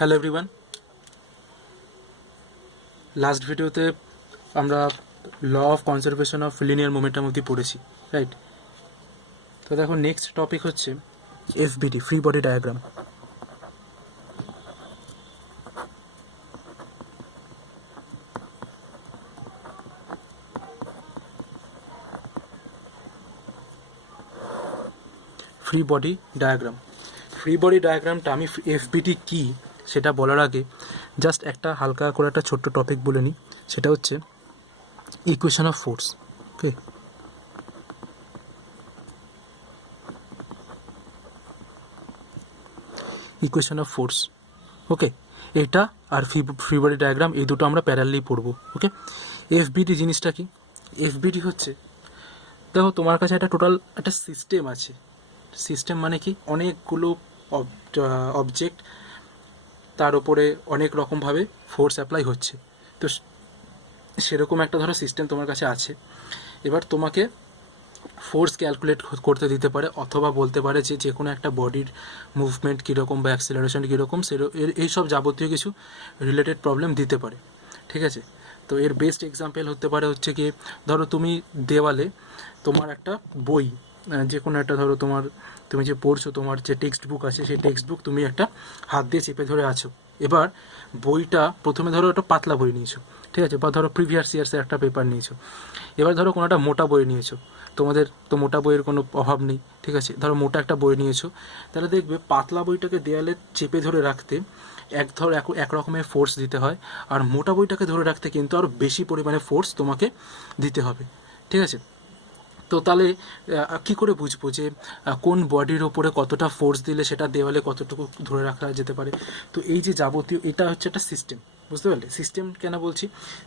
Hello everyone, last ভিডিওতে আমরা law of conservation of linear momentum অবধি পড়েছি, রাইট? তো দেখো নেক্সট টপিক হচ্ছে FBD, free body diagram. Free body diagram, free body ডায়াগ্রামটা আমি এফবিডি কী সেটা বলার আগে জাস্ট একটা হালকা করে একটা ছোট্ট টপিক বলে নিই। সেটা হচ্ছে equation of force. Okay, equation of force. Okay, এটা আর ফ্রি বডি ডায়াগ্রাম এই দুটো আমরা প্যারালেই পড়বো। ওকে, এফবিডি জিনিসটা কি? এফবিডি হচ্ছে, দেখো তোমার কাছে একটা টোটাল একটা সিস্টেম আছে। সিস্টেম মানে কি? অনেকগুলো অবজেক্ট, তার উপরে অনেক রকমভাবে ফোর্স অ্যাপ্লাই হচ্ছে। তো সেরকম একটা ধরো সিস্টেম তোমার কাছে আছে। এবার তোমাকে ফোর্স ক্যালকুলেট করতে দিতে পারে, অথবা বলতে পারে যে যে কোনো একটা বডির মুভমেন্ট কীরকম বা অ্যাক্সিলারেশন কীরকম, এইসব যাবতীয় কিছু রিলেটেড প্রবলেম দিতে পারে। ঠিক আছে, তো এর বেস্ট এক্সাম্পল হতে পারে হচ্ছে কি, ধরো তুমি দেওয়ালে তোমার একটা বই, যে কোনো একটা ধরো তুমি যে পড়ছো, তোমার যে টেক্সট বুক আছে, সেই টেক্সট বুক তুমি একটা হাত দিয়ে চেপে ধরে আছো। এবার বইটা প্রথমে ধরো একটা পাতলা বই নিয়েছো, ঠিক আছে, বা ধরো প্রিভিয়াস ইয়ার্সের একটা পেপার নিয়েছো। এবার ধরো কোনো একটা মোটা বই নিয়েছো, তোমাদের তো মোটা বইয়ের কোনো অভাব নেই, ঠিক আছে, ধরো মোটা একটা বই নিয়েছো, তাহলে দেখবে পাতলা বইটাকে দেয়ালে চেপে ধরে রাখতে এক রকমের ফোর্স দিতে হয়, আর মোটা বইটাকে ধরে রাখতে কিন্তু আরও বেশি পরিমাণে ফোর্স তোমাকে দিতে হবে। ঠিক আছে, তো তাহলে কী করে বুঝবো যে কোন বডির ওপরে কতটা ফোর্স দিলে সেটা দেওয়ালে কতটুকু ধরে রাখা যেতে পারে? তো এই যে যাবতীয়, এটা হচ্ছে একটা সিস্টেম। বুঝতে পারলে? সিস্টেম কেন বলছি?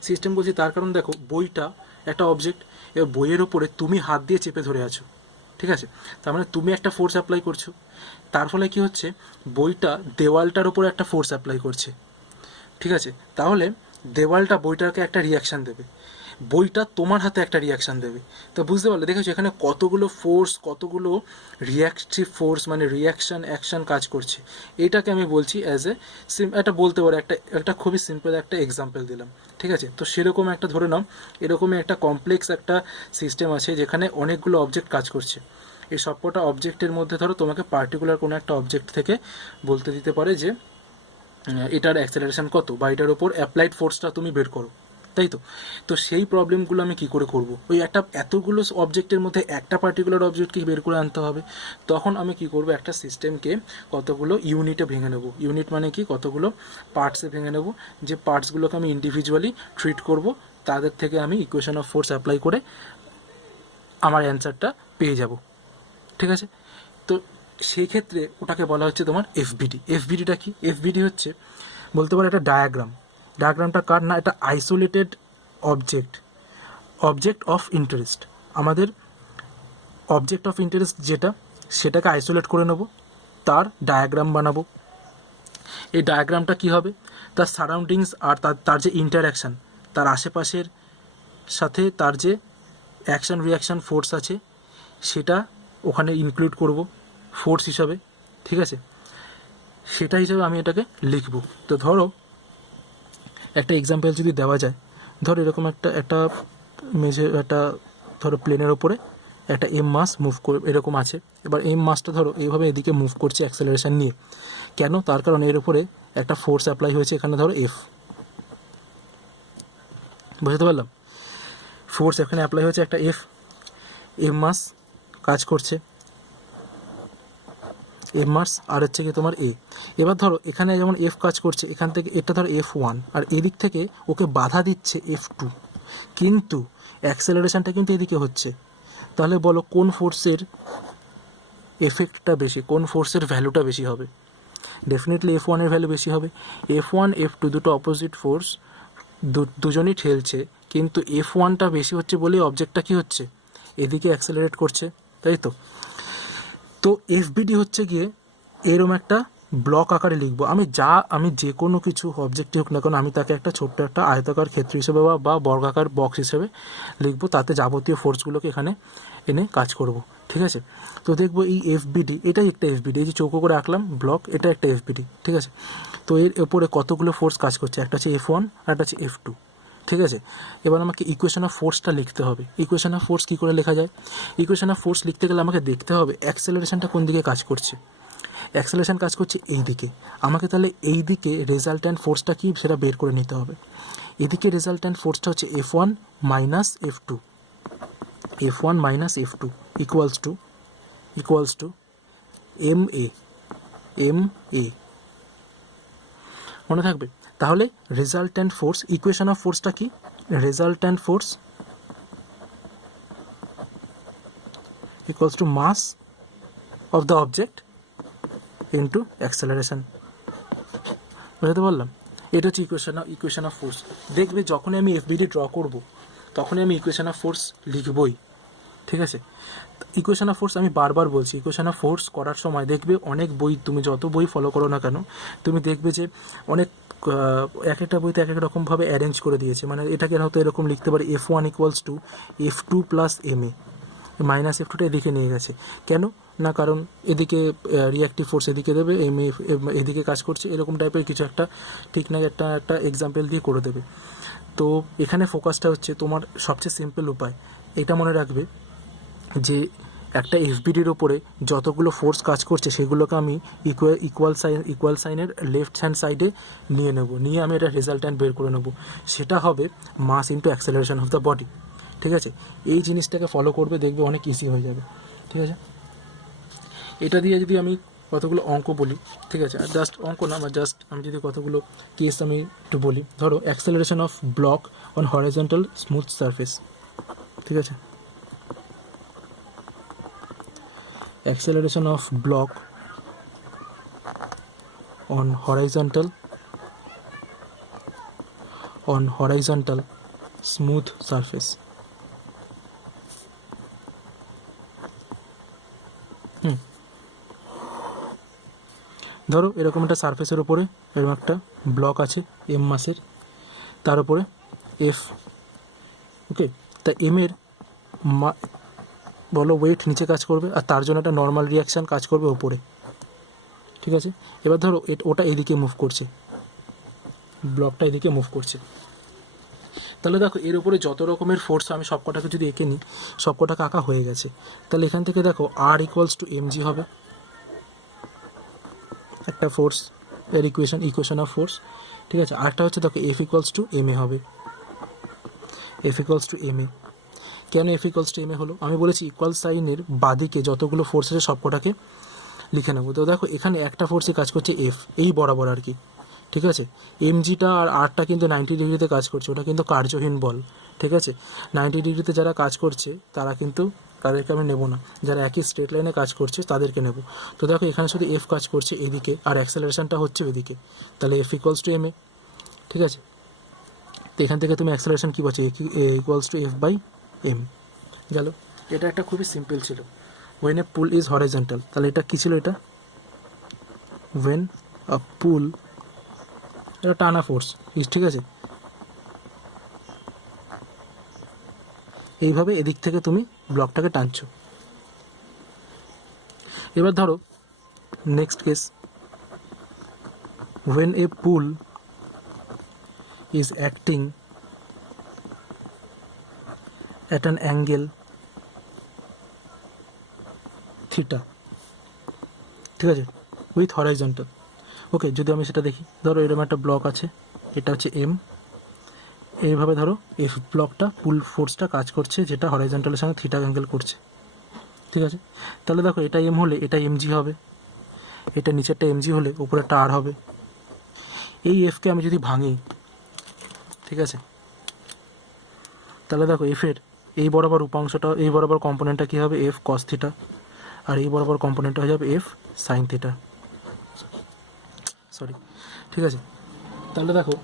সিস্টেম বলছি তার কারণ দেখো, বইটা একটা অবজেক্ট, এবার বইয়ের ওপরে তুমি হাত দিয়ে চেপে ধরে আছো, ঠিক আছে, তার মানে তুমি একটা ফোর্স অ্যাপ্লাই করছো। তার ফলে কি হচ্ছে, বইটা দেওয়ালটার ওপরে একটা ফোর্স অ্যাপ্লাই করছে। ঠিক আছে, তাহলে দেওয়ালটা বইটাকে একটা রিয়াকশান দেবে, বইটা তোমার হাতে একটা রিয়াকশান দেবে। তো বুঝতে পারলে? দেখেছো এখানে কতগুলো ফোর্স, কতগুলো রিয়াকটিভ ফোর্স, মানে রিয়াকশান অ্যাকশান কাজ করছে। এটাকে আমি বলছি অ্যাজ এ এটা বলতে পারো একটা খুবই সিম্পল একটা এক্সাম্পল দিলাম। ঠিক আছে, তো সেরকম একটা ধরে নাও, এরকমই একটা কমপ্লেক্স একটা সিস্টেম আছে যেখানে অনেকগুলো অবজেক্ট কাজ করছে। এই সবকটা অবজেক্টের মধ্যে ধরো তোমাকে পার্টিকুলার কোনো একটা অবজেক্ট থেকে বলতে দিতে পারে যে এটার অ্যাক্সেলারেশন কত, বা এটার ওপর অ্যাপ্লাইড ফোর্সটা তুমি বের করো, তাই তো? তো সেই প্রবলেমগুলো আমি কী করে করব? ওই এতগুলো অবজেক্টের মধ্যে একটা পার্টিকুলার অবজেক্টকে বের করে আনতে হবে। তখন আমি কি করব, একটা সিস্টেমকে কতগুলো ইউনিটে ভেঙে নেব। ইউনিট মানে কি? কতগুলো পার্টসে ভেঙে নেব, যে পার্টসগুলোকে আমি ইন্ডিভিজুয়ালি ট্রিট করব, তাদের থেকে আমি ইকুয়েশন অফ ফোর্স অ্যাপ্লাই করে আমার অ্যান্সারটা পেয়ে যাব। ঠিক আছে, তো সেই ক্ষেত্রে ওটাকে বলা হচ্ছে তোমার এফবিডি। এফবিডিটা কি? এফবিডি হচ্ছে বলতে পারো একটা ডায়াগ্রাম। ডায়াগ্রামটা কার না? এটা আইসোলেটেড অবজেক্ট অফ ইন্টারেস্ট। আমাদের অবজেক্ট অফ ইন্টারেস্ট যেটা, সেটাকে আইসোলেট করে নেব, তার ডায়াগ্রাম বানাবো। এই ডায়াগ্রামটা কি হবে? তার সারাউন্ডিংস আর তার যে ইন্টারঅ্যাকশান, তার আশেপাশের সাথে তার যে অ্যাকশান রিয়াকশান ফোর্স আছে, সেটা ওখানে ইনক্লুড করব ফোর্স হিসাবে। ঠিক আছে, সেটা হিসাবে আমি এটাকে লিখব। তো ধরো একটা এক্সাম্পল যদি দেওয়া যায়, ধরো এরকম একটা ধরো প্লেনের ওপরে একটা এম মাস মুভ করে এরকম আছে। এবার এম মাসটা ধরো এইভাবে এদিকে মুভ করছে অ্যাক্সেলারেশন নিয়ে। কেন? তার কারণ এর উপরে একটা ফোর্স অ্যাপ্লাই হয়েছে, এখানে ধরো এফ। বুঝতে পারলাম? ফোর্স এখানে অ্যাপ্লাই হয়েছে একটা এফ, এম মাস কাজ করছে, এম মাস আর হচ্ছে কি তোমার এ। এবার ধরো এখানে যেমন এফ কাজ করছে, এখান থেকে এটা ধরো F1, আর এদিক থেকে ওকে বাধা দিচ্ছে F2, কিন্তু অ্যাক্সেলারেশনটা কিন্তু এদিকে হচ্ছে। তাহলে বলো কোন ফোর্সের এফেক্টটা বেশি, কোন ফোর্সের ভ্যালুটা বেশি হবে? ডেফিনেটলি F1 এর ভ্যালু বেশি হবে। F1 F2 দুটো অপোজিট ফোর্স, দুজনই ঠেলছে, কিন্তু F1টা বেশি হচ্ছে বলেই অবজেক্টটা কী হচ্ছে, এদিকে অ্যাক্সেলারেট করছে, তাই তো? তো এফবিডি হচ্ছে গিয়ে এরম একটা ব্লক আকারে লিখবো। আমি যে কোনো কিছু অবজেক্টই হোক না কেন, আমি তাকে একটা ছোট্ট একটা আয়তাকার ক্ষেত্র হিসেবে বা বর্গাকার বক্স হিসেবে লিখবো, তাতে যাবতীয় ফোর্সগুলোকে এখানে এনে কাজ করব। ঠিক আছে। তো দেখবো এই এফবিডি, এটাই একটা এফবিডি, এই যে চৌকো করে আঁকলাম ব্লক, এটা একটা এফবিডি, ঠিক আছে। তো এর ওপরে কতগুলো ফোর্স কাজ করছে, একটা হচ্ছে F1 আর একটা হচ্ছে F2, ঠিক আছে। এবার আমাকে ইকুয়েশন অফ ফোর্সটা লিখতে হবে। ইকুয়েশন অফ ফোর্স কী করে লেখা যায়? ইকুয়েশন অফ ফোর্স লিখতে গেলে আমাকে দেখতে হবে অ্যাক্সেলারেশনটা কোন দিকে কাজ করছে। অ্যাক্সেলারেশন কাজ করছে এই দিকে, আমাকে তাহলে এই দিকে রেজাল্ট্যান্ট ফোর্সটা কী সেটা বের করে নিতে হবে। এদিকে রেজাল্ট্যান্ট ফোর্সটা হচ্ছে F1 minus F2, F1 minus F2 equals to MA, মনে থাকবে। তাহলে রেজাল্ট্যান্ট ফোর্স, ইকুয়েশন অফ ফোর্সটা কি? Resultant force equals to mass of the object into acceleration. বুঝতে পারলাম? এটা হচ্ছে ইকুয়েশন অফ ফোর্স। দেখবে যখনই আমি এফবিডি ড্র করব তখনই আমি ইকুয়েশন অফ ফোর্স লিখবই, ঠিক আছে। ইকুয়েশন অফ ফোর্স আমি বারবার বলছি, ইকুয়েশন অফ ফোর্স করার সময় দেখবে অনেক বই, তুমি যত বই ফলো করো না কেন, তুমি দেখবে যে অনেক এক একটা বইতে এক এক রকমভাবে অ্যারেঞ্জ করে দিয়েছে। মানে এটাকে হয়তো এরকম লিখতে পারি F1 equals to F2 plus MA, minus F2টা এদিকে নিয়ে গেছে কেন না, কারণ এদিকে রিয়াক্টিভ ফোর্স এদিকে দেবে, MA এদিকে কাজ করছে, এরকম টাইপের কিছু একটা ঠিক না একটা এক্সাম্পল দিয়ে করে দেবে। তো এখানে ফোকাসটা হচ্ছে তোমার সবচেয়ে সিম্পল উপায়, এটা মনে রাখবে যে একটা এফবিডির ওপরে যতগুলো ফোর্স কাজ করছে সেগুলোকে আমি ইকুয়াল সাইনের লেফট হ্যান্ড সাইডে নিয়ে আমি এটা রেজাল্ট্যান্ট বের করে নেব, সেটা হবে mass into acceleration of the body, ঠিক আছে। এই জিনিসটাকে ফলো করবে, দেখবে অনেক ইজি হয়ে যাবে, ঠিক আছে। এটা দিয়ে যদি আমি কতগুলো অঙ্ক বলি, ঠিক আছে, আর জাস্ট অঙ্ক না, জাস্ট আমি যদি কতগুলো কেস আমি একটু বলি। ধরো acceleration of block on horizontal smooth surface, ঠিক আছে। acceleration of block on horizontal smooth surface. ধরো এরকম একটা সারফেসের উপরে এরকম একটা ব্লক আছে M মাসের, তার উপরে F, ওকে। তা M এর বলো ওয়েট নিচে কাজ করবে, আর তার জন্য একটা নর্মাল রিয়াকশান কাজ করবে ওপরে, ঠিক আছে। এবার ধরো ওটা এদিকে মুভ করছে, ব্লকটা এদিকে মুভ করছে, তাহলে দেখো এর উপরে যত রকমের ফোর্স আমি সবকটাকে যদি এঁকে নিই, সবকটাকে আঁকা হয়ে গেছে। তাহলে এখান থেকে দেখো R ইকুয়ালস টু mg হবে একটা ফোর্স, এর ইকুয়েশন অফ ফোর্স, ঠিক আছে। আরটা হচ্ছে দেখো F ইকুয়ালস টু ma হবে, F ইকুয়ালস টু ma। কেন F ইকুয়ালস টু ma হলো? আমি বলেছি ইকুয়াল সাইনের বাদিকে যতগুলো ফোর্স আছে সবকটাকে লিখে নেবো। তো দেখো এখানে একটা ফোর্সে কাজ করছে F, এই বরাবর আর কি, ঠিক আছে। mgটা আর আরটা কিন্তু 90 ডিগ্রিতে কাজ করছে, ওটা কিন্তু কার্যহীন বল, ঠিক আছে। 90 ডিগ্রিতে যারা কাজ করছে তাদেরকে আমি নেব না, যারা একই স্ট্রেট লাইনে কাজ করছে তাদেরকে নেব। তো দেখো এখানে শুধু F কাজ করছে এদিকে, আর অ্যাক্সেলারেশনটা হচ্ছে ওইদিকে, তাহলে F ইকুয়ালস টু ma, ঠিক আছে। তো এখান থেকে তুমি অ্যাক্সেলারেশন কী পাচ্ছ, equals to F by m গেল। এটা একটা খুবই সিম্পল ছিল। when a pull is horizontal, তাহলে এটা কী ছিল, এটা when a pull, এটা টানা ফোর্স, ঠিক আছে। এইভাবে এদিক থেকে তুমি ব্লকটাকে টানছো। এবার ধরো next case, when a pull is acting at an angle theta, ঠিক আছে, উইথ হরাইজন্টাল, ওকে। যদি আমি সেটা দেখি, ধরো এরকম একটা ব্লক আছে, এটা হচ্ছে M, এইভাবে ধরো F ব্লকটা পুল ফোর্সটা কাজ করছে যেটা হরাইজন্টালের সঙ্গে থিটা অ্যাঙ্গেল করছে, ঠিক আছে। তাহলে দেখো এটা M হলে এটা mg হবে, এটা নিচেরটা mg হলে উপরেরটা R হবে। এই Fকে আমি যদি ভাঙি, ঠিক আছে, তাহলে দেখো F এর এই বরাবর উপাংশটা, এই বরাবর কম্পোনেন্টটা কী হবে, F cos থিটা, আর এই বরাবর কম্পোনেন্টটা হয়ে যাবে F sin থিটা, সরি, ঠিক আছে। তাহলে দেখো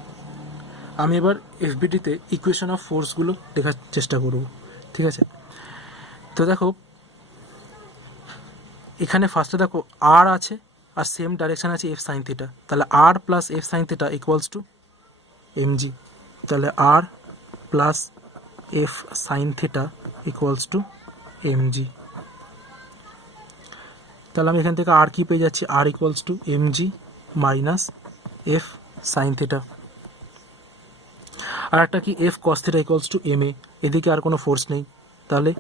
আমি এবার এফবিডিতে ইকুয়েশন অফ ফোর্সগুলো লেখার চেষ্টা করব, ঠিক আছে। তো দেখো এখানে ফার্স্টে দেখো আর আছে, আর সেম ডাইরেকশান আছে F sin থিটা, তাহলে R plus F sin theta equals to mg, তাহলে R plus F sin theta equals to mg, তাহলে আমি এখান থেকে আর কি পেয়ে যাচ্ছি, R equals to M G minus F sine theta. আর একটা কি F cos theta equals to M A, এদিকে আর কোনো ফোর্স নেই, তাহলে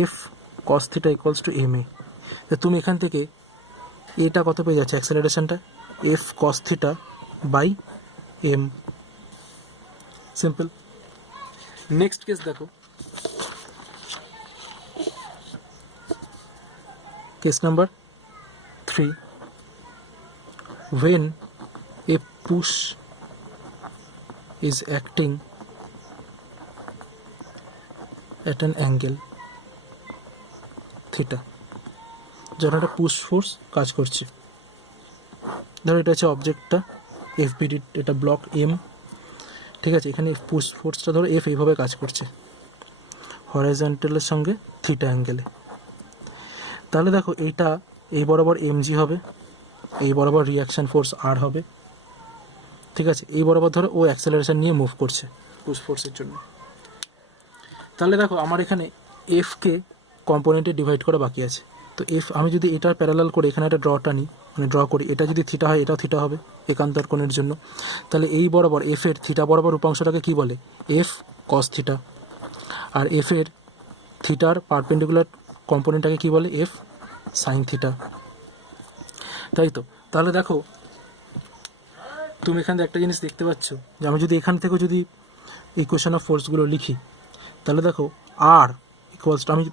F cos theta equals to M A. তুমি এখান থেকে এটা কত পেয়ে যাচ্ছে অ্যাক্সেলারেশনটা, F cos theta by M. Simple. Next case দেখো, case number 3, when a push is acting at an angle theta, যখন একটা পুশ ফোর্স কাজ করছে, ধরো এটা হচ্ছে অবজেক্টটা এফবিডি, এটা ব্লক এম, ঠিক আছে। এখানে পুশ ফোর্সটা ধরো এফ এইভাবে কাজ করছে হরাইজন্টালের সঙ্গে থিটা অ্যাঙ্গেলে। তাহলে দেখো এইটা এই বরাবর এমজি হবে, এই বরাবর রিয়াকশান ফোর্স আর হবে, ঠিক আছে। এই বরাবর ধরো ও অ্যাক্সেলারেশন নিয়ে মুভ করছে পুশ ফোর্সের জন্য। তাহলে দেখো আমার এখানে এফকে কম্পোনেন্টে ডিভাইড করা বাকি আছে। তো এফ আমি যদি এটার প্যারালাল করে এখানে একটা ড্র করি, এটা যদি থিটা হয় এটাও থিটা হবে একান্তর কোণের জন্য। তাহলে এই বরাবর এফের থিটা বরাবর উপাংশটাকে কী বলে, এফ কস থিটা। আর এফের থিটার পারপেন্ডিকুলার কম্পোনেন্টটাকে কী বলে, এফ সাইন থিটা, তাই তো। তাহলে দেখো তুমি এখান থেকে একটা জিনিস দেখতে পাচ্ছ যে আমি যদি এখান থেকে যদি ইকুয়েশন অফ ফোর্সগুলো লিখি, তাহলে দেখো আর ইকুয়ালস টু, আমি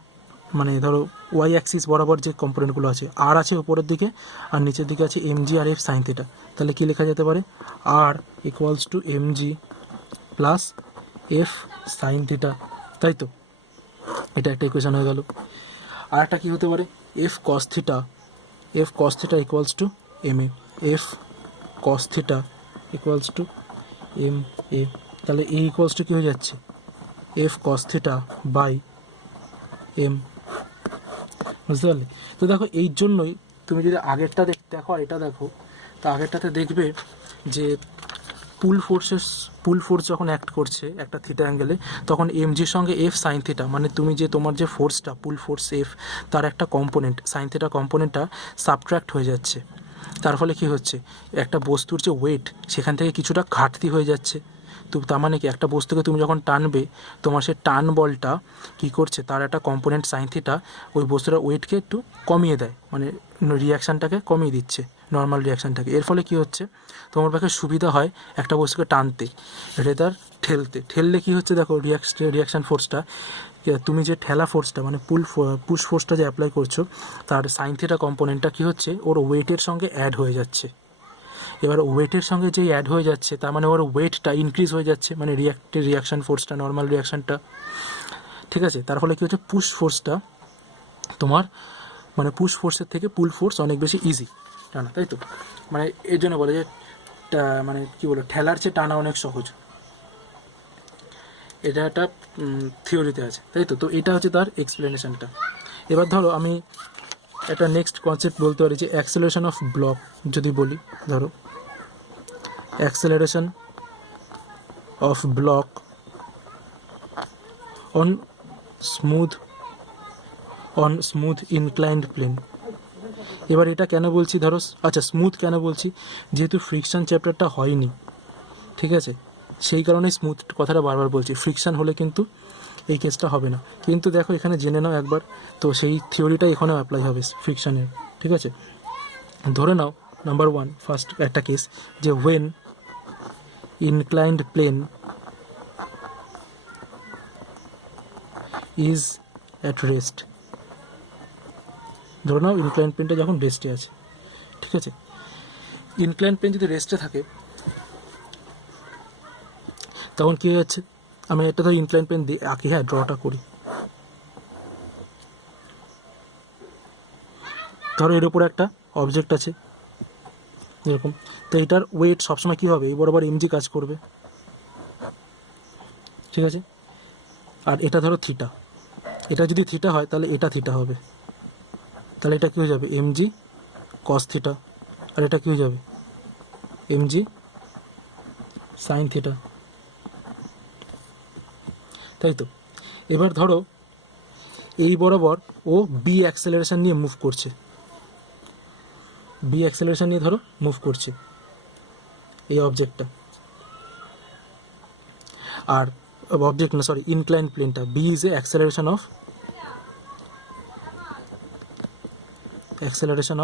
মানে ধরো ওয়াই অ্যাক্সিস বরাবর যে কম্পোনেন্টগুলো আছে, আর আছে উপরের দিকে আর নিচের দিকে আছে এম জি আর এফ সাইন থিটা। তাহলে কী লেখা যেতে পারে, R equals to M G plus F sine theta, তাই তো। এটা একটা ইকুয়েশন হয়ে গেল। আর একটা কী হতে পারে, F cos theta equals to M A, F cos theta equals to M A. তাহলে এ ইকুয়ালস টু কী হয়ে যাচ্ছে, F cos theta by M, বুঝতে পারলে। তো দেখো এই জন্যই তুমি যদি আগেরটা দেখো আর এটা দেখো, তো আগেরটাতে দেখবে যে পুল ফোর্স যখন অ্যাক্ট করছে একটা থিটা অ্যাঙ্গেলে, তখন এম জির সঙ্গে এফ সাইন থিটা, মানে তুমি যে তোমার যে ফোর্সটা পুল ফোর্স এফ, তার একটা কম্পোনেন্ট সাইন থিটা কম্পোনেন্টটা সাবট্র্যাক্ট হয়ে যাচ্ছে। তার ফলে কী হচ্ছে, একটা বস্তুর যে ওয়েট সেখান থেকে কিছুটা ঘাটতি হয়ে যাচ্ছে। তো তার মানে কি, একটা বস্তুকে তুমি যখন টানবে, তোমার সে টান বলটা কী করছে, তার একটা কম্পোনেন্ট সাইন থিটা ওই বস্তুটার ওয়েটকে একটু কমিয়ে দেয়, মানে রিয়াকশানটাকে কমিয়ে দিচ্ছে, নর্মাল রিয়াকশানটাকে। এর ফলে কী হচ্ছে, তোমার পক্ষে সুবিধা হয় একটা বস্তুকে টানতে, রেদার ঠেললে কী হচ্ছে, দেখো রিয়াকশান ফোর্সটা, তুমি যে ঠেলা ফোর্সটা মানে পুশ ফোর্সটা যে অ্যাপ্লাই করছো, তার সাইন থিটা কম্পোনেন্টটা কী হচ্ছে, ওর ওয়েটের সঙ্গে অ্যাড হয়ে যাচ্ছে। এবার ওয়েটের সঙ্গে যেই অ্যাড হয়ে যাচ্ছে, তার মানে ওর ওয়েটটা ইনক্রিজ হয়ে যাচ্ছে, মানে রিয়াকশান ফোর্সটা, নর্মাল রিয়াকশানটা, ঠিক আছে। তার ফলে কী হচ্ছে, পুশ ফোর্সটা তোমার মানে পুশ ফোর্সের থেকে পুল ফোর্স অনেক বেশি ইজি টানা, তাই তো। মানে এর জন্য বলে যে মানে কী বলো, ঠেলার চেয়ে টানা অনেক সহজ, এটা একটা থিওরিতে আছে, তাই তো। তো এটা হচ্ছে তার এক্সপ্লেনেশনটা। এবার ধরো আমি একটা নেক্সট কনসেপ্ট বলতে পারি যে অ্যাক্সেলারেশন অফ ব্লক যদি বলি, ধরো acceleration of block on smooth inclined plane. এবার এটা কেন বলছি, ধরো আচ্ছা স্মুথ কেন বলছি, যেহেতু ফ্রিকশন চ্যাপ্টারটা হয়নি, ঠিক আছে, সেই কারণেই স্মুথ কথাটা বারবার বলছি। ফ্রিকশন হলে কিন্তু এই কেসটা হবে না। কিন্তু দেখো এখানে জেনে নাও একবার, তো সেই থিওরিটাই এখানেও অ্যাপ্লাই হবে ফ্রিকশনের, ঠিক আছে। ধরে নাও নাম্বার 1 ফার্স্ট একটা কেস, যে when inclined plane is at rest. ধরে নাও ইনক্লাইন্ড প্লেনটা যখন রেস্টে আছে, ঠিক আছে। ইনক্লাইন্ড প্লেন যদি রেস্টে থাকে, তখন কী হয়ে যাচ্ছে, আমি একটা ধর ইনক্লাইন্ড প্লেন আঁকি, হ্যাঁ ড্রটা করি। ধরো এর উপরে একটা অবজেক্ট আছে এরকম, তো এটার ওয়েট সবসময় কী হবে, এই বরাবর এমজি কাজ করবে, ঠিক আছে। আর এটা ধরো থিটা, এটা যদি থিটা হয় তাহলে এটা থিটা হবে, তাহলে এটা কী হয়ে যাবে, এমজি কস থিটা। আর এটা কী হয়ে যাবে, এমজি সাইন থিটা, তাই তো। এবার ধরো এই বরাবর ও বি অ্যাক্সেলারেশন নিয়ে মুভ করছে, বি অ্যাক্সেলারেশন নিয়ে ধরো মুভ করছে এই অবজেক্টটা, আর অবজেক্ট না সরি ইনক্লাইন প্লেনটা, B is a acceleration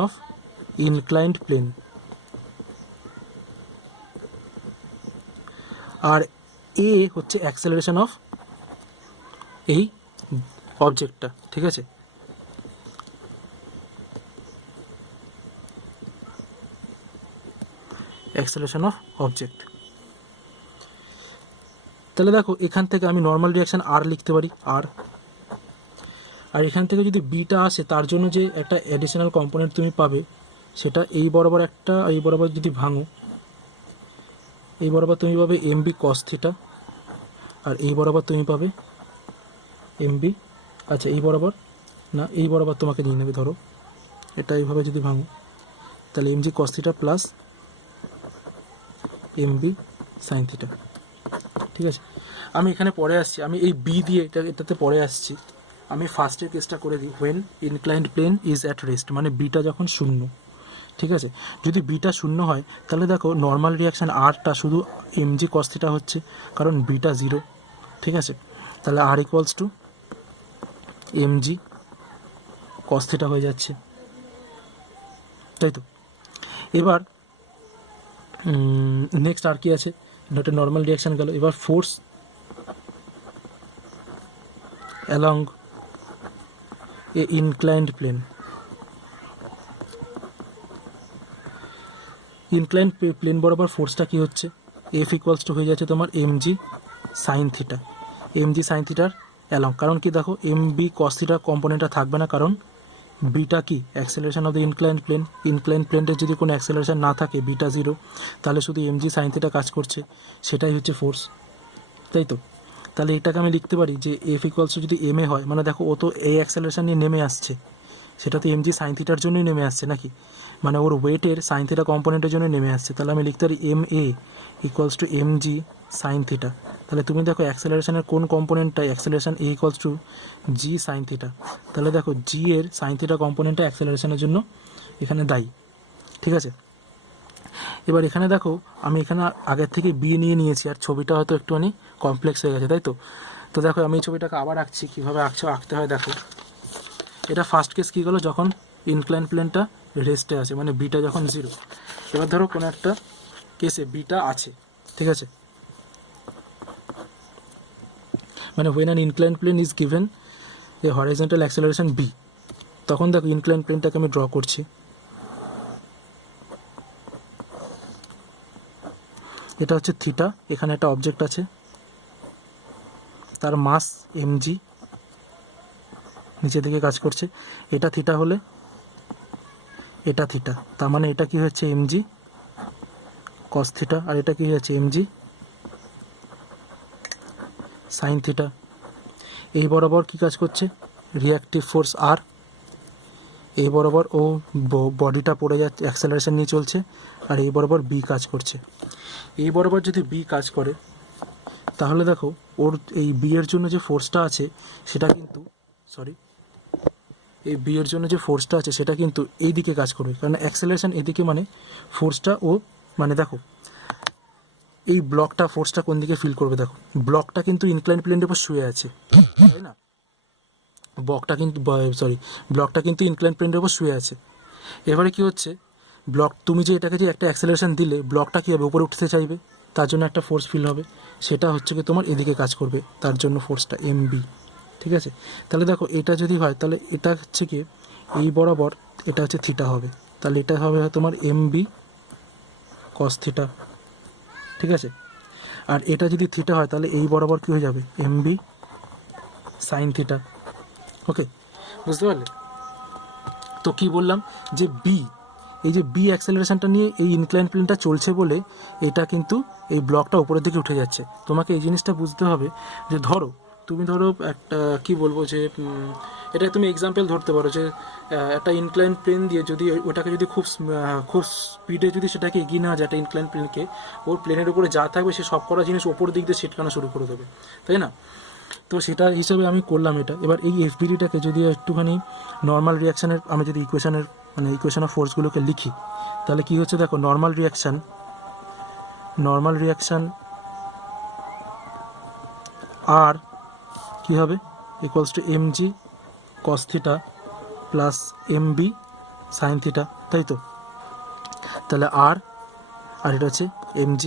of inclined plane, আর এ হচ্ছে অ্যাক্সেলারেশন অফ এই অবজেক্টটা, ঠিক আছে। Acceleration of object. তাহলে দেখো এখান থেকে আমি নর্মাল রিয়াকশান আর লিখতে পারি আর, আর এখান থেকে যদি বিটা আসে তার জন্য যে একটা অ্যাডিশনাল কম্পোনেন্ট তুমি পাবে সেটা এই বরাবর একটা, এই বরাবর যদি ভাঙো এই বরাবর তুমি পাবে এম বি কস থিটা, আর এই বরাবর তুমি পাবে এম বি, আচ্ছা এই বরাবর না এই বরাবর তোমাকে নিয়ে নেবে, ধরো এটা এইভাবে যদি ভাঙো তাহলে M G cos theta plus M B sine theta, ঠিক আছে। আমি এখানে পরে আসছি, আমি এই বি দিয়ে এটাতে পরে আসছি। আমি ফার্স্টের কেসটা করে দিই, when inclined plane is at rest, মানে বিটা যখন শূন্য, ঠিক আছে। যদি বিটা শূন্য হয় তাহলে দেখো নর্মাল রিয়াকশান আরটা শুধু এম জি কস থিটা হচ্ছে, কারণ বিটা জিরো, ঠিক আছে। তাহলে R equals to M G cos theta হয়ে যাচ্ছে, তাই তো। এবার নেক্সট আর কি আছে, একটা নর্মাল রিয়াকশান গেল। এবার ফোর্স অ্যালং এ ইনক্লাইন্ড প্লেন, ইনক্লাইন্ড প্লেন বরাবর ফোর্সটা কি হচ্ছে, এফ ইকুয়ালস টু হয়ে যাচ্ছে তোমার M G sine theta, M G sine থিটার অ্যালং, কারণ কি দেখো এম বি কস থিটার কম্পোনেন্টটা থাকবে না, কারণ বিটা কি অ্যাক্সেলারেশন অফ দ্য ইনক্লাইন্ড প্লেনের যদি কোনো অ্যাক্সেলারেশন না থাকে বিটা জিরো, তাহলে শুধু এম জি সাইন থিটা কাজ করছে, সেটাই হচ্ছে ফোর্স, তাই তো। তাহলে এটাকে আমি লিখতে পারি যে এফ ইকুয়ালস টু যদি এম এ হয়, মানে দেখো ও তো এই অ্যাক্সেলারেশন নিয়ে নেমে আসছে, সেটা তো এম জি সাইন থিটার জন্যই নেমে আসছে নাকি, মানে ওর ওয়েটের সাইন থিটা কম্পোনেন্টের জন্য নেমে আসছে, তাহলে আমি লিখতে পারি M A equals to M G sine theta. তাহলে তুমি দেখো অ্যাক্সেলারেশনের কোন কম্পোনেন্টটা, acceleration A equals to G sine theta, তাহলে দেখো জি এর সাইন থিটা কম্পোনেন্টটা অ্যাক্সেলারেশনের জন্য এখানে দায়ী, ঠিক আছে। এবার এখানে দেখো আমি এখানে আগের থেকে বি নিয়ে নিয়েছি, আর ছবিটা হয়তো একটুখানি কমপ্লেক্স হয়ে গেছে, তাই তো। তো দেখো আমি এই ছবিটাকে আবার আঁকছি, কীভাবে আঁকতে হয় দেখো। এটা ফার্স্ট কেস কী হলো, যখন ইনক্লাইন প্লেনটা রেস্টে আছে, মানে বিটা যখন জিরো। এবার ধরো কোনো একটা কেসে বিটা আছে, ঠিক আছে, মানে when an incline plane is given a horizontal acceleration B, তখন দেখো ইনক্লাইন প্লেনটাকে আমি ড্র করছি। এটা হচ্ছে থিটা, এখানে একটা অবজেক্ট আছে, তার মাস এম জি, নিচে দিকে কাজ করছে। এটা থিটা হলে এটা থিটা, তার মানে এটা কি হচ্ছে এম জি কস থিটা, আর এটা কি হচ্ছে এম জি সাইন থিটা। এই বরাবর কি কাজ করছে, রিয়াক্টিভ ফোর্স আর, এই বরাবর ও বডিটা পড়ে যাচ্ছে, অ্যাক্সেলারেশন নিয়ে চলছে, আর এই বরাবর বি কাজ করছে। এই বরাবর যদি বি কাজ করে তাহলে দেখো ওর এই বি এর জন্য যে ফোর্সটা আছে সেটা কিন্তু এই বি এর জন্য যে ফোর্সটা আছে সেটা কিন্তু এই দিকে কাজ করবে, কারণ অ্যাক্সেলারেশন এদিকে, মানে ফোর্সটা ও, মানে দেখো এই ব্লকটা ফোর্সটা কোন দিকে ফিল করবে, দেখো ব্লকটা কিন্তু ইনক্লাইন প্লেনের উপর শুয়ে আছে, তাই না। ব্লকটা কিন্তু ইনক্লাইন প্লেনের উপর শুয়ে আছে। এবারে কি হচ্ছে, তুমি যে এটাকে যে একটা অ্যাক্সেলারেশন দিলে ব্লকটা কী হবে, উপরে উঠতে চাইবে, তার জন্য একটা ফোর্স ফিল হবে, সেটা হচ্ছে কি তোমার এদিকে কাজ করবে, তার জন্য ফোর্সটা এম বি, ঠিক আছে। তাহলে দেখো এটা যদি হয় তাহলে এটা হচ্ছে কি এই বরাবর এটা হচ্ছে থিটা হবে, তাহলে এটা হবে তোমার এম বি কস থিটা, ঠিক আছে। আর এটা যদি থিটা হয় তাহলে এই বরাবর কী হয়ে যাবে, এম বি সাইন থিটা, ওকে, বুঝতে পারলে। তো কি বললাম যে এই যে বি অ্যাক্সেলারেশনটা নিয়ে এই ইনক্লাইন প্লেনটা চলছে বলে এটা কিন্তু এই ব্লকটা উপরের দিকে উঠে যাচ্ছে। তোমাকে এই জিনিসটা বুঝতে হবে যে তুমি ধরো একটা কি বলবো যে এটা তুমি এক্সাম্পল ধরতে পারো যে একটা ইনক্লাইন প্লেন দিয়ে যদি ওটাকে যদি খুব স্পিডে যদি সেটাকে এগিয়ে নেওয়া যায়, একটা ইনক্লাইন প্লেনকে, ওর প্লেনের উপরে যা থাকবে সে সব করা জিনিস ওপর দিক দিয়ে ছিটকানো শুরু করে দেবে, তাই না। তো সেটা হিসেবে আমি করলাম এটা। এবার এই এফবিডিটাকে যদি একটুখানি নর্মাল রিয়াকশানের আমি যদি ইকুয়েশানের মানে ইকুয়েশন অফ ফোর্সগুলোকে লিখি, তাহলে কী হচ্ছে দেখো, নর্মাল রিয়াকশান আর কী হবে equals to mg cos theta plus mb sin theta, তাই তো? তাহলে আর এটা হচ্ছে mg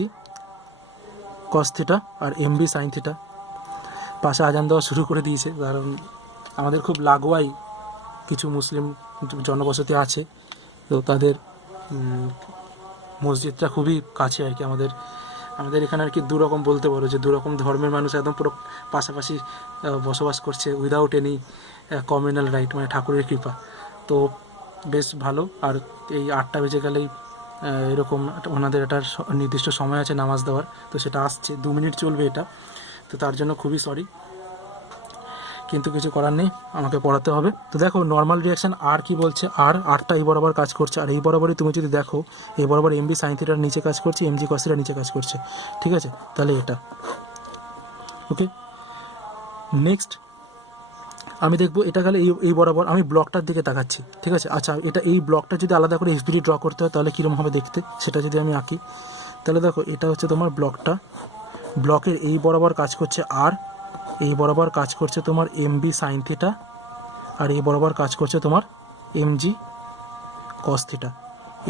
cos থিটা আর mb sin থিটা। পাশে আজান দেওয়া শুরু করে দিয়েছে, কারণ আমাদের খুব লাগোয়াই কিছু মুসলিম জনবসতি আছে, তো তাদের মসজিদটা খুবই কাছে আর কি। আমাদের এখানে আর কি দুরকম বলতে পারো, যে দুরকম ধর্মের মানুষ একদম পুরো পাশাপাশি বসবাস করছে উইদাউট এনি কমিউনাল রাইট, মানে ঠাকুরের কৃপা। তো বেশ ভালো। আর এই 8টা বেজে গেলেই এরকম ওনাদের একটা নির্দিষ্ট সময় আছে নামাজ দেওয়ার, তো সেটা আসছে, 2 মিনিট চলবে এটা, তো তার জন্য খুবই সরি, কিন্তু কিছু করার নেই, আমাকে পড়াতে হবে। তো দেখো নর্মাল রিয়াকশান আর কি বলছে, আরটা এই বরাবর কাজ করছে, আর এই বরাবরই তুমি যদি দেখো এই বরাবর mb sin থিটার নিচে কাজ করছে, mg cos থিটার নিচে কাজ করছে, ঠিক আছে? তাহলে এটা ওকে। নেক্সট আমি দেখবো এটা গেলে এই বরাবর আমি ব্লকটার দিকে তাকাচ্ছি, ঠিক আছে? আচ্ছা, এটা এই ব্লকটা যদি আলাদা করে এসবিডি ড্র করতে হয় তাহলে কীরকম হবে দেখতে, সেটা যদি আমি আঁকি, তাহলে দেখো এটা হচ্ছে তোমার ব্লকের এই বরাবর কাজ করছে আর, এই বরাবর কাজ করছে তোমার mb sin থিটা, আর এই বরাবর কাজ করছে তোমার mg cos থিটা।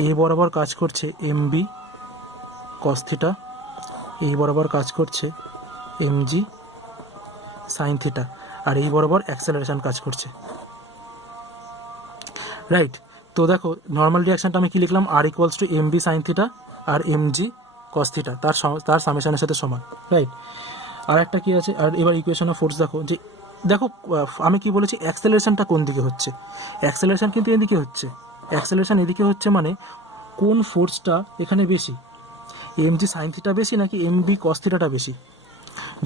এই বরাবর কাজ করছে mb cos থিটা, এই বরাবর কাজ করছে mg sin থিটা, আর এই বরাবর অ্যাক্সেলারেশন কাজ করছে, রাইট? তো দেখো নর্মাল রিয়াকশানটা আমি কি লিখলাম, R equals to mb sin theta আর mg cos থিটা, তার সামেশনের সাথে সমান, রাইট? আর একটা কী আছে, আর এবার ইকুয়েশন অফ ফোর্স দেখো আমি কি বলেছি, অ্যাক্সেলারেশনটা কোন দিকে হচ্ছে, অ্যাক্সেলারেশন কিন্তু এদিকে হচ্ছে, অ্যাক্সেলারেশন এদিকে হচ্ছে, মানে কোন ফোর্সটা এখানে বেশি, mg sin থিটা বেশি নাকি mb cos থিটাটা বেশি?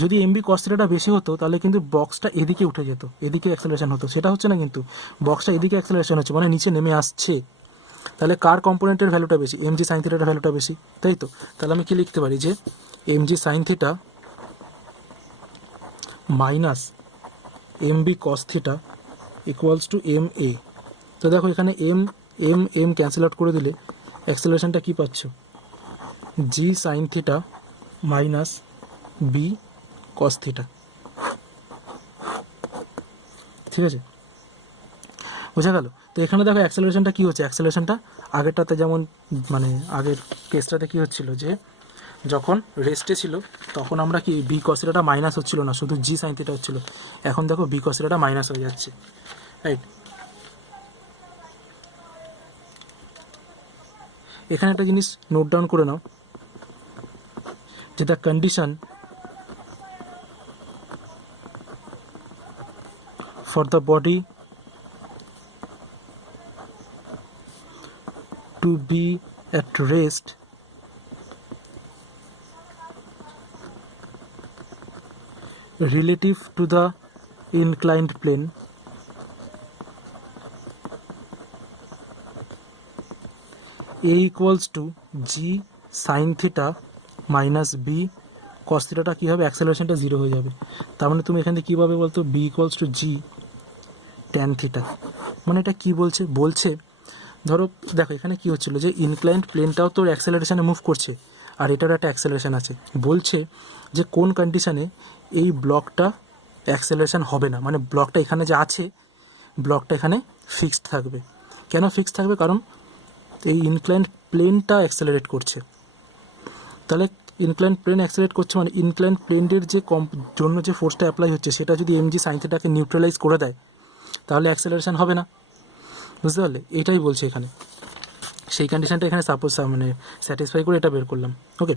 যদি mb cos থিটাটা বেশি হতো তাহলে কিন্তু বক্সটা এদিকে উঠে যেত, এদিকে অ্যাক্সেলারেশন হতো, সেটা হচ্ছে না, কিন্তু বক্সটা এদিকে অ্যাক্সেলারেশন হচ্ছে, মানে নিচে নেমে আসছে। তাহলে কার কম্পোনেন্টের ভ্যালুটা বেশি, mg sin থিটার ভ্যালুটা বেশি, তাই তো? তাহলে আমি কি লিখতে পারি, যে mg sin theta minus mb cos theta equals to ma। তো দেখো এখানে m ক্যান্সেল আউট করে দিলে অ্যাক্সেলারেশনটা কী পাচ্ছ, g sin theta minus b cos theta, ঠিক আছে? বোঝা গেল? তো এখানে দেখো অ্যাক্সেলারেশনটা কী হচ্ছে, অ্যাক্সেলারেশনটা আগেরটাতে যেমন, মানে আগের কেসটাতে কী হচ্ছিল, যে যখন রেস্টে ছিল তখন আমরা কি বি cos থিটাটা মাইনাস হচ্ছিল না, শুধু জি sin থিটা হচ্ছিল, এখন দেখো বি cos থিটাটা মাইনাস হয়ে যাচ্ছে, রাইট? এখানে একটা জিনিস নোট ডাউন করে নাও, যে the condition for the body to be at rest relative to the inclined plane a equals to g sin theta minus b cos থিটাটা কী হবে, অ্যাক্সেলারেশনটা 0 হয়ে যাবে। তার মানে তুমি এখান থেকে কী পাবে বলতো, b equals to g tan theta. মানে এটা কী বলছে ধরো দেখো এখানে কী হচ্ছিলো, যে ইনক্লাইন্ড প্লেনটাও তোর অ্যাক্সেলারেশনে মুভ করছে, আর এটার একটা অ্যাক্সেলারেশন আছে, বলছে যে কোন কন্ডিশনে এই ব্লকটা অ্যাক্সেলারেশন হবে না, মানে ব্লকটা এখানে যে আছে ব্লকটা এখানে ফিক্সড থাকবে। কেন ফিক্সড থাকবে, কারণ এই ইনক্লাইন্ড প্লেনটা অ্যাক্সেলারেট করছে। তাহলে ইনক্লাইন্ড প্লেন অ্যাক্সেলারেট করছে মানে ইনক্লাইন্ড প্লেনের যে জন্য যে ফোর্সটা অ্যাপ্লাই হচ্ছে সেটা যদি mg sin থিটাকে নিউট্রালাইজ করে দেয় তাহলে অ্যাক্সেলারেশন হবে না, বুঝতে পারলে? এটাই বলছে এখানে, সেই কন্ডিশনটা এখানে মানে স্যাটিসফাই করে এটা বের করলাম, ওকে?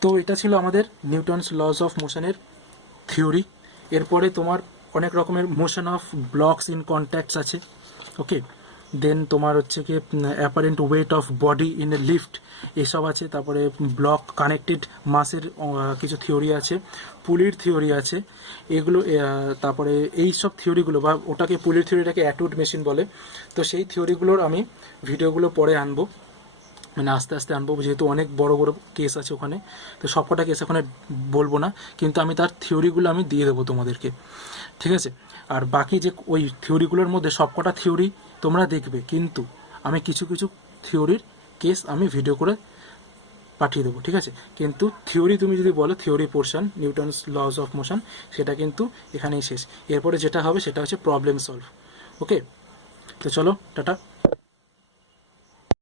তো এটা ছিল আমাদের নিউটনস লস অফ মোশনের থিওরি। এরপরে তোমার অনেক রকমের motion of blocks in contacts আছে, ওকে? দেন তোমার হচ্ছে কি apparent weight of body in a lift, এসব আছে। তারপরে ব্লক কানেক্টেড মাসের কিছু থিওরি আছে, পুলির থিওরি আছে, এগুলো তারপরে এই সব থিওরিগুলো, বা ওটাকে পুলির থিওরিটাকে অ্যাটুড মেশিন বলে, তো সেই থিওরিগুলোর আমি ভিডিওগুলো পরে আনবো। মানে আস্তে আস্তে আনবো, যেহেতু অনেক বড় বড় কেস আছে ওখানে, তো সবকটা কেস ওখানে বলবো না, কিন্তু আমি তার থিওরিগুলো আমি দিয়ে দেবো তোমাদেরকে, ঠিক আছে। আর বাকি যে ওই থিওরিগুলোর মধ্যে সবকটা থিওরি তোমরা দেখবে, কিন্তু আমি কিছু কিছু থিওরির কেস আমি ভিডিও করে পাঠিয়ে দেবো, ঠিক আছে। কিন্তু থিওরি তুমি যদি বলো theory portion Newton's loss of motion, সেটা কিন্তু এখানেই শেষ। এরপরে যেটা হবে সেটা হচ্ছে প্রবলেম সলভ। ওকে, তো চলো টাটা।